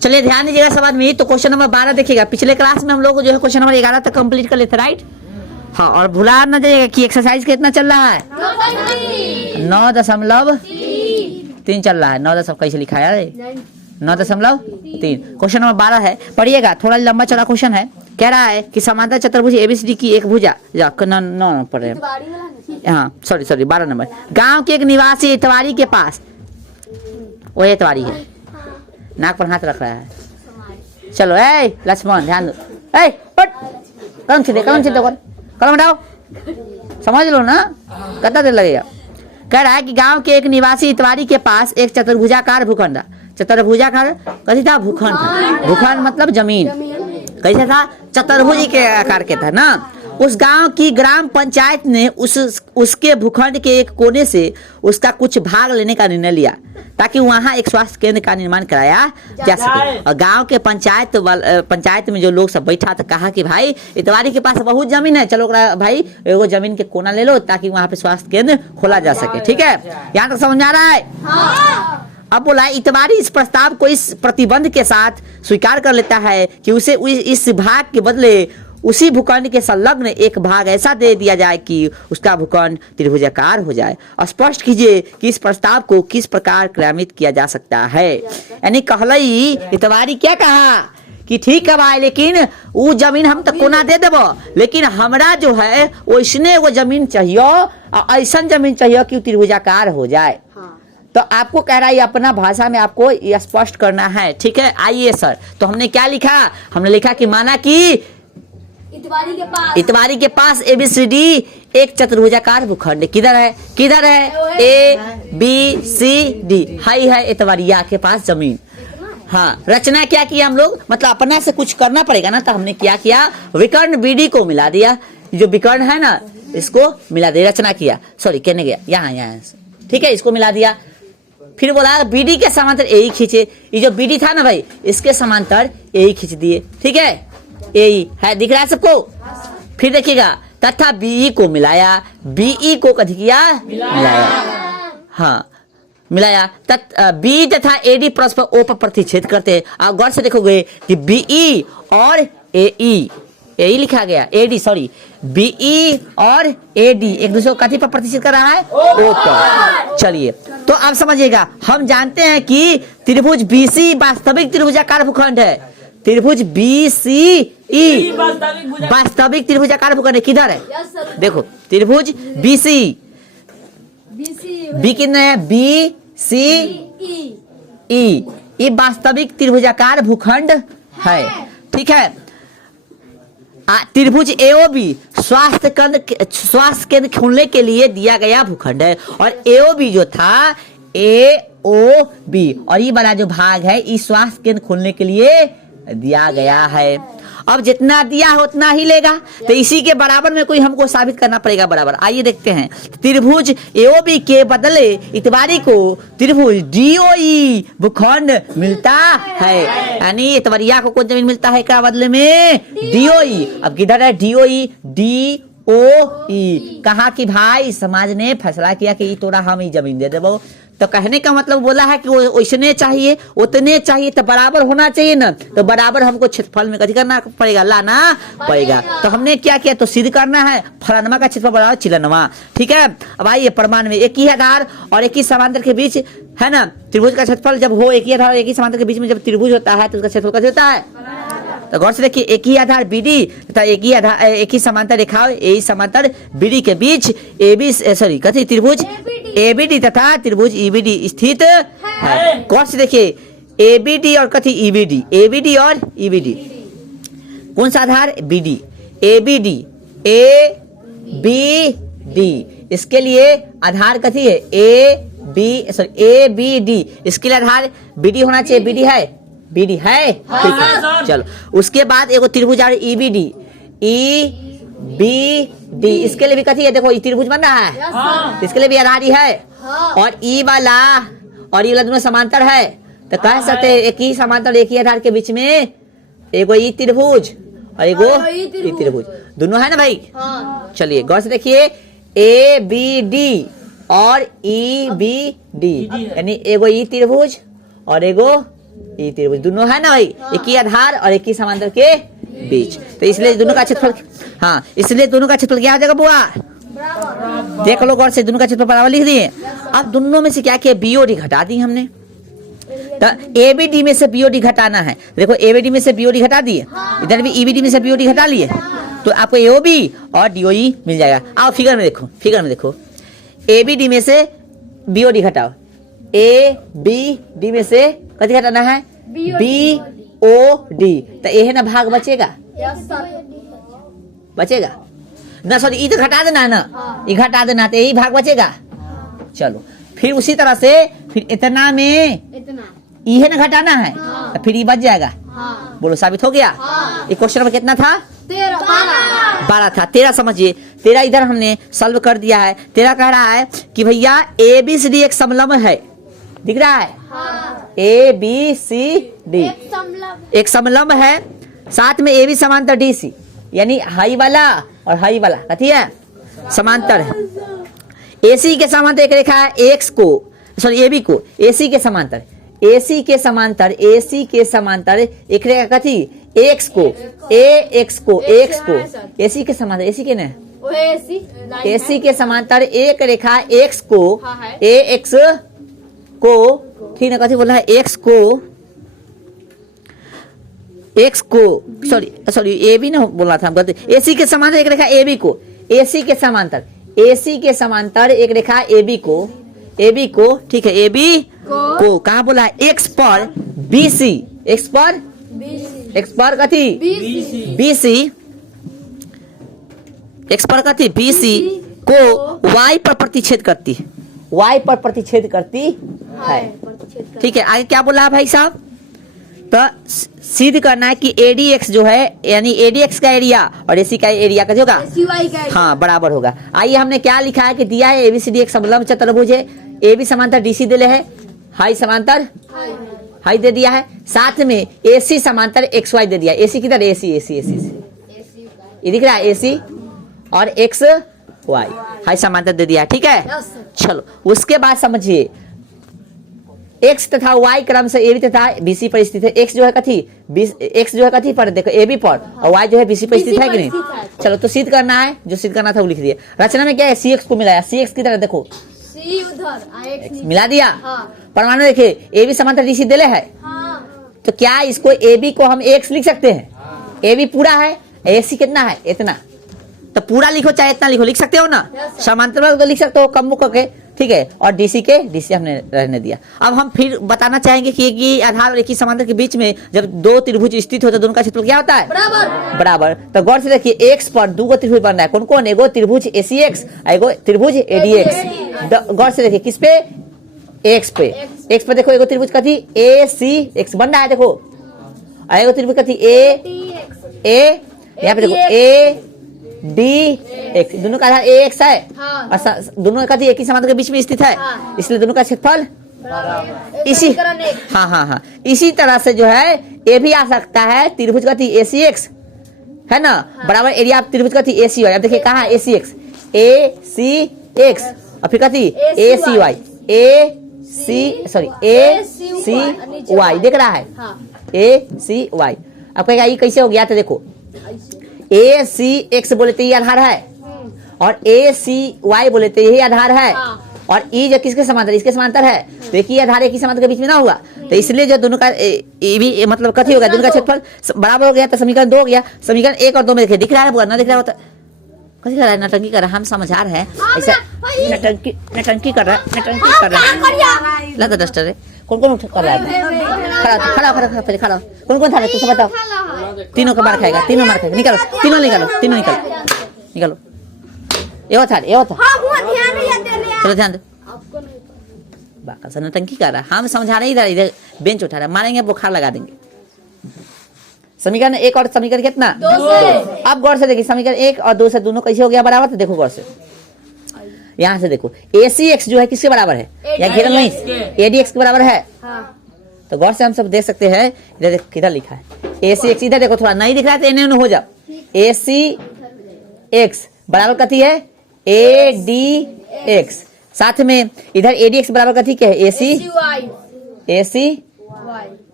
चलिए ध्यान दीजिएगा सवाल में। तो क्वेश्चन नंबर 12 देखिएगा। पिछले क्लास में हम लोग जो है क्वेश्चन नंबर 11 तक कंप्लीट कर लेते, राइट। हाँ, और भुला ना जाइएगा कि एक्सरसाइज कितना चल रहा है, 9.3 चल रहा है। 9 कैसे लिखा है, 9.3। क्वेश्चन नंबर 12 है, पढ़िएगा। थोड़ा लंबा चौड़ा क्वेश्चन है। कह रहा है कि समांतर चतुर्भुज एबीसीडी की एक भुजा, नौ पढ़ रहे हैं, हाँ सॉरी 12 नंबर। गांव के एक निवासी इतवारी के पास, वो इतवारी है, नाक पर हाथ रख रहा है। चलो ए लक्ष्मण ध्यान दो, ए पट कलम सीधे कलम हटाओ, समझ लो ना, कितना देर लगेगा। कह रहा है कि गांव के एक निवासी इतवारी के पास एक चतुर्भुजाकार भूखंड, चतुर्भुजाकार कथी था, भूखंड। भूखंड मतलब जमीन, कैसे था, चतुर्भुज के आकार के था ना। उस गांव की ग्राम पंचायत ने उसके भूखंड के एक कोने से उसका कुछ भाग लेने का निर्णय लिया ताकि वहां एक स्वास्थ्य केंद्र का निर्माण कराया जा सके। और गांव के पंचायत में जो लोग सब बैठा था, कहा कि भाई इतवारी के पास बहुत जमीन है, चलो भाई एगो जमीन के कोना ले लो ताकि वहां पे स्वास्थ्य केंद्र खोला जा सके। ठीक है, यहाँ तक समझ आ रहा है। अब बोला इतवारी इस प्रस्ताव को इस प्रतिबंध के साथ स्वीकार कर लेता है कि उसे इस भाग के बदले उसी भूखंड के संलग्न एक भाग ऐसा दे दिया जाए कि उसका भूखंड त्रिभुजाकार हो जाए। स्पष्ट कीजिए कि इस प्रस्ताव को किस प्रकार क्रियान्वित किया जा सकता है। यानी कहलई इतवारी क्या कहा कि ठीक है भाई, लेकिन वो जमीन हम तो कोना दे देबो, लेकिन हमरा जो है वैसने वो जमीन चाहिए, ऐसा जमीन चाहिए कि त्रिभुजाकार हो जाए। तो आपको कह रहा है अपना भाषा में आपको ये स्पष्ट करना है। ठीक है, आइए सर। तो हमने क्या लिखा, हमने लिखा कि माना कि इतवारी के पास एबीसीडी एक चतुर्भुजाकार भूखंड किधर है A B C D, high है इतवारिया के पास जमीन। हाँ, रचना क्या किया हम लोग, मतलब अपना से कुछ करना पड़ेगा ना। तो हमने क्या किया, विकर्ण बीडी को मिला दिया, जो विकर्ण है ना इसको मिला दिया, रचना किया, सॉरी कहने गया यहाँ। ठीक है, इसको मिला दिया। फिर बोला बीडी के समांतर ए खींचे, ये जो बीडी था ना भाई, इसके समांतर ए खींच दिए। ठीक है, ए है, दिख रहा है सबको। फिर देखिएगा, तथा बीई को मिलाया, बीई को कथी किया, मिलाया। हाँ मिलाया, बी तथा एडी परस्पर ओ पर प्रतिच्छेद करते हैं। आप गौर से देखोगे कि बीई और एई, एई लिखा गया, एडी सॉरी, बीई और एडी एक दूसरे को कथी पर प्रतिच्छेद कर रहा है, ओ पर। चलिए, तो आप समझिएगा, हम जानते हैं कि त्रिभुज बीसी वास्तविक त्रिभुजाकार भूखंड है। त्रिभुज बीसीई वास्तविक त्रिभुजाकार भूखंड किधर है, देखो त्रिभुज बीसी, बी कितना है, बी सी ई, ये वास्तविक त्रिभुजाकार भूखंड है। ठीक है, त्रिभुज एओबी स्वास्थ्य केंद्र खोलने के लिए दिया गया भूखंड है। और एओबी जो था एओबी, और ये वाला जो भाग है इस स्वास्थ्य केंद्र खोलने के लिए दिया गया है। अब जितना दिया है उतना ही लेगा, तो इसी के बराबर में कोई हमको साबित करना पड़ेगा बराबर। आइए देखते हैं, त्रिभुज एओबी के बदले इतवारी को त्रिभुज डीओई भूखंड मिलता है। यानी इतवरिया को कौन जमीन मिलता है क्या बदले में, डीओई। अब किधर है डीओई, डीओई। कहा कि भाई समाज ने फैसला किया कि तोरा हम ही जमीन दे देबो। तो कहने का मतलब बोला है कि वो वैसने चाहिए, उतने चाहिए, तो बराबर होना चाहिए ना। तो बराबर हमको क्षेत्रफल में कथी करना पड़ेगा, लाना पड़ेगा। तो हमने क्या किया, तो सिद्ध करना है फलानमा का क्षेत्रफल बराबर चिलनवा। ठीक है, अब आइए प्रमाण में, एक ही आधार और एक ही समांतर के बीच है ना त्रिभुज का क्षेत्रफल जब हो, एक ही आधार और एक ही समांतर के बीच में जब त्रिभुज होता है तो उसका क्षेत्रफल कैसे होता है। तो गौर से देखिए, एक ही आधार बीडी तथा एक ही समांतर रेखा यही समांतर बीडी के बीच एबी सॉरी कथी त्रिभुज एबीडी तथा त्रिभुज ईबीडी स्थित है। गौर से देखिए, एबीडी और कथी ईबीडी, एबीडी और ईबीडी, कौन सा आधार, BD, ABD A B D, इसके लिए आधार कथी है, ए बी डी, इसके लिए आधार बीडी होना चाहिए। बीडी है, बीडी है, ठीक है। चलो, उसके बाद एगो त्रिभुज और ईबीडी, ई बी डी, इसके लिए भी कथी है, देखो त्रिभुज बन रहा है, इसके लिए भी आधार है। और ई वाला और ये दोनों समांतर है, तो कह सकते हैं एक ही समांतर एक ही आधार के बीच में एगो ई त्रिभुज और एगो ई त्रिभुज, दोनों है ना भाई। चलिए गौर से देखिए, ए बी डी और ई बी डी, यानी एगो ई त्रिभुज और एगो ई त्रिभुज दोनों है ना भाई, एक ही आधार और एक ही समांतर के बीच, तो इसलिए दोनों का क्षेत्रफल, हाँ इसलिए दोनों का क्षेत्रफल क्या हो जाएगा बुआ, देख लो गौर से, दोनों का क्षेत्रफल बराबर लिख दिए। अब दोनों में से क्या किया, बीओडी घटा दी हमने, तो एबीडी में से बीओडी घटाना है, देखो एबीडी में से बीओडी घटा दिए, इधर भी ईबीडी में से बीओडी घटा लिए, तो आपको एओबी और डीओई मिल जाएगा। आओ फिगर में देखो, फिगर में देखो, एबीडी में से बीओडी घटाओ, ए बी डी में से कथी घटाना है, बी ओ डी, तो ये है ना भाग बचेगा, बचेगा ना, सॉरी ई तो घटा देना है ना, ये घटा देना तो यही भाग बचेगा। चलो फिर उसी तरह से फिर इतना में ई है ना घटाना है, तो फिर ये बच जाएगा, बोलो साबित हो गया। ये क्वेश्चन नंबर कितना था, 12 था, 13 समझिए, 13 इधर हमने सॉल्व कर दिया है। 13 कह रहा है कि भैया ए बी सी डी एक समलंब है, दिख रहा है, ए बी सी डी एक समलंब है, साथ में ए बी समांतर डी सी, यानी हाई वाला और हाई वाला कथी है, समांतर है। एसी के समांतर एक रेखा है एक्स को, सॉरी ए बी को, एसी के समांतर, एसी के समांतर, एसी के समांतर एक रेखा कथी, एक्स को, एक्स को, एक्स को, एसी के समांतर, एसी के ना, एसी के समांतर एक रेखा एक्स को, ए एक्स को, ठीक ना, कथी बोला है, एक्स को, एक्स को, सॉरी ए बी ना बोला था हम, गलती, एसी के समांतर एक रेखा ए बी को, एसी के समांतर, एसी के समांतर एक रेखा ए बी को, ए बी को, ठीक है, ए बी को कहा बोला है, एक्स पर बीसी, एक्स पर, एक्स पर कथी, बीसी, एक्स पर कथी, बीसी को वाई पर प्रतिच्छेद करती है, वाई पर प्रतिच्छेद करती है, ठीक है। आगे क्या बोला है भाई साहब, तो सिद्ध करना है कि एडीएक्स जो है, यानी एडीएक्स का एरिया और एसी का एरिया का जो होगा, हाँ बराबर होगा। आइए हमने क्या लिखा है कि दिया है एबीसीडी एक समलंब चतुर्भुज है, एबी समांतर डीसी दिले है, हाई समांतर हाई दे दिया है, साथ में एसी समांतर एक्स वाई दे दिया, एसी किधर, एसी एसी एसी ये दिख रहा है, एसी और एक्स वाई हाई समांतर दे दिया, ठीक है। चलो उसके बाद समझिए, एक्स तथा वाई क्रम से एबी तथा बीसी पर स्थित है, एक्स जो है कथी, एक्स जो है कथी पर, देखो एबी पर, और वाई जो है बीसी पर स्थित है कि नहीं। चलो तो सिद्ध करना है, जो सिद्ध करना था वो लिख दिए। रचना में क्या है, सी एक्स को मिलाया, सी एक्स की तरह देखो, सी उधर मिला दिया, परमाणु देखिए एबी समांतर डीसी दिले है, तो क्या इसको एबी को हम एक्स लिख सकते हैं, एबी पूरा है, एसी कितना है, इतना, तो पूरा लिखो चाहे इतना लिखो, लिख सकते हो ना, समांतर तो लिख सकते हो कम करके, ठीक है, और डीसी के डीसी हमने रहने दिया। अब हम फिर बताना चाहेंगे कि एक आधार और एक ही समांतर के बीच में जब दो त्रिभुज स्थित होते हैं, दोनों का क्षेत्रफल क्या होता है, बराबर, बराबर। तो गौर से देखिए, एक्स पर दो त्रिभुज बन रहा है, कौन कौन, एगो त्रिभुज एसी एक्स, एगो त्रिभुज एडीएक्स। गौर से देखिए किस पे, एक्स पे, एक्स पे देखो एगो त्रिभुज कथी, ए सी एक्स बन रहा है, देखो, एगो त्रिभुज कथी ए, यहाँ पे देखो ए डी एक्स, दोनों का आधार ए एक्स है, और दोनों का एक ही समांतर के बीच में स्थित है, इसलिए दोनों का क्षेत्रफल इसी, हाँ हाँ हाँ, इसी तरह से जो है ये भी आ सकता है, त्रिभुज का ए सी एक्स है ना, बराबर एरिया त्रिभुज का ए सी वाई, अब देखिए कहाँ ए सी एक्स, ए सी एक्स, और फिर कथी ए सी वाई, ए सी वाई दिख रहा है, ए सी वाई। अब कहेगा ये कैसे हो गया, तो देखो ए सी एक्स बोले तो ये आधार है, और ए सी वाई बोले तो यही आधार है, और ई जो किसके समांतर, इसके समांतर है, तो एक ही आधार एक ही समांतर के बीच में ना हुआ, तो इसलिए जो दोनों का ये भी मतलब कथी होगा, दोनों का क्षेत्रफल बराबर हो गया, तो समीकरण 2 हो गया। समीकरण 1 और 2 में देखिए, दिख रहा है ना, दिख रहा होता कथी कर रहा है, नटंकी कर रहा है, हम समझा रहे हैं, ऐसा नटंकी कर रहा है, नटंकी कर रहा है, लगा डस्टर है, कौन कौन कर रहा है, खड़ा कौन कौन था, तू बताओ, तीनों का मार खाएगा, तीनों मार खाएगा, निकालो तीनों, निकालो, ये था, चलो ध्यान दो, बाका सा नटंकी कर रहा है, हम समझा रहे, इधर बेंच उठा रहा है, मारेंगे बुखार लगा देंगे। समीकरण 1 और समीकरण कितना, 2 अब गौर से देखिए, समीकरण 1 और 2 से दोनों कैसे हो गया बराबर, तो देखो गौर से, यहाँ से देखो ए सी एक्स जो है किसके बराबर है, यहाँ घेरल नहीं, एडीएक्स के बराबर है, तो गौर से हम सब देख सकते हैं, इधर किधर लिखा है ए सी एक्स, इधर देखो थोड़ा नहीं दिख रहा है तो इन्हें हो जाओ, ए सी एक्स बराबर कथी है, ए डी एक्स, साथ में इधर एडीएक्स बराबर कथी क्या है, ए सी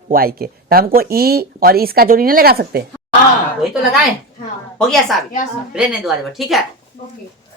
y के, तो हमको e और इसका जोड़ी नहीं लगा सकते? हाँ, वही तो लगाए। हो गया साबित, रहने दो, ठीक है।